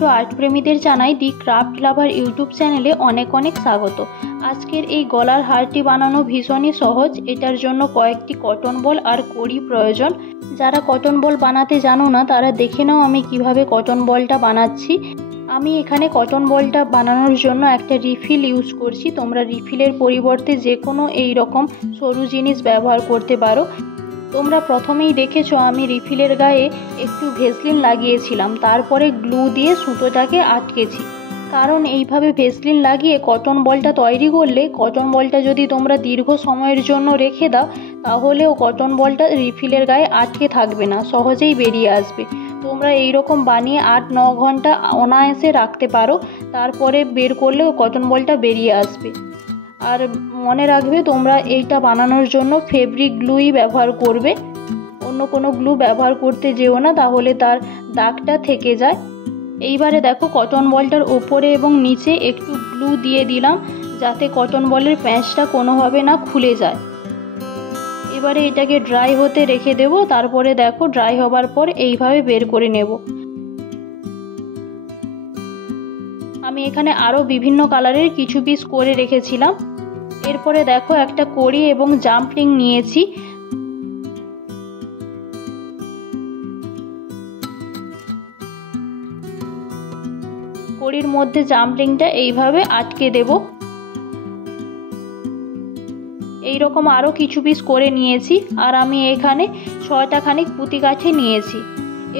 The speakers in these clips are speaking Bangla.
তো আর্ট প্রেমীদের জানাই দি ক্রাফট লাভার ইউটিউব চ্যানেলে অনেক অনেক স্বাগত। আজকের এই গলার হারটি বানানো ভীষণই সহজ। এটার জন্য কয়েকটি কটন বল আর কড়ি প্রয়োজন। যারা কটন বল বানাতে জানো না তারা দেখে নাও আমি কিভাবে কটন বলটা বানাচ্ছি। আমি এখানে কটন বলটা বানানোর জন্য একটা রিফিল ইউজ করছি। তোমরা রিফিলের পরিবর্তে যে কোনো এই রকম সরু জিনিস ব্যবহার করতে পারো। তোমরা প্রথমেই দেখেছো আমি রিফিলের গায়ে একটু ভেসলিন লাগিয়েছিলাম, তারপরে গ্লু দিয়ে সুতোটাকে আটকেছি। কারণ এইভাবে ভেসলিন লাগিয়ে কটন বলটা তৈরি করলে কটন বলটা যদি তোমরা দীর্ঘ সময়ের জন্য রেখে দাও তাহলেও কটন বলটা রিফিলের গায়ে আটকে থাকবে না, সহজেই বেরিয়ে আসবে। তোমরা এইরকম বানিয়ে 8-9 ঘন্টা অনায়াসে রাখতে পারো, তারপরে বের করলেও কটন বলটা বেরিয়ে আসবে। আর মনে রাখবে তোমরা এইটা বানানোর জন্য ফেব্রিক গ্লুই ব্যবহার করবে, অন্য কোনো গ্লু ব্যবহার করতে যেও না, তাহলে তার দাগটা থেকে যায়। এইবারে দেখো কটন বলটার ওপরে এবং নিচে একটু গ্লু দিয়ে দিলাম যাতে কটন বলের প্যাঁচটা কোনোভাবে না খুলে যায়। এবারে এটাকে ড্রাই হতে রেখে দেব। তারপরে দেখো ড্রাই হবার পর এইভাবে বের করে নেব। আমি এখানে আরও বিভিন্ন কালারের কিছু পিস করে রেখেছিলাম। এরপরে দেখো একটা কড়ি এবং জাম্পলিং নিয়েছি। কড়ির মধ্যে জাম্পলিংটা এইভাবে আটকে দেব। এইরকম আরও কিছু পিস করে নিয়েছি। আর আমি এখানে 6টা খানিক পুঁতি কাঠি নিয়েছি।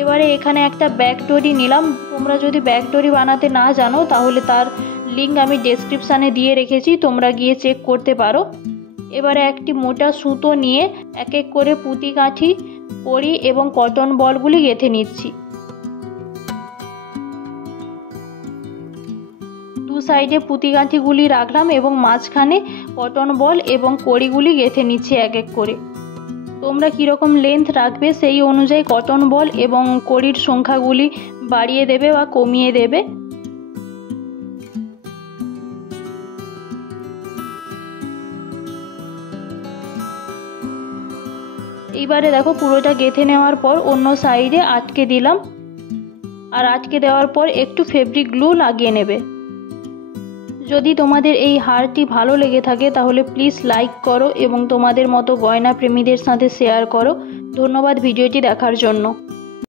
এবারে এখানে একটা ব্যাক ডরি নিলাম। তোমরা যদি ব্যাক ডরি বানাতে না জানো তাহলে তার লিঙ্ক আমি ডেসক্রিপশানে দিয়ে রেখেছি, তোমরা গিয়ে চেক করতে পারো। এবারে একটি মোটা সুতো নিয়ে এক এক করে পুঁতি কাঠি, কড়ি এবং কটন বলগুলি গেঁথে নিচ্ছি। দু সাইডে পুঁতি কাঠিগুলি রাখলাম এবং মাঝখানে কটন বল এবং কড়িগুলি গেঁথে নিচ্ছি এক এক করে। তোমরা কীরকম লেন্থ রাখবে সেই অনুযায়ী কটন বল এবং কড়ির সংখ্যাগুলি বাড়িয়ে দেবে বা কমিয়ে দেবে। এইবারে দেখো পুরোটা গেঁথে নেওয়ার পর অন্য সাইডে আটকে দিলাম। আর আটকে দেওয়ার পর একটু ফেব্রিক গ্লু লাগিয়ে নেবে। যদি তোমাদের এই হারটি ভালো লেগে থাকে তাহলে প্লিজ লাইক করো এবং তোমাদের মতো গয়না প্রেমীদের সাথে শেয়ার করো। ধন্যবাদ ভিডিওটি দেখার জন্য।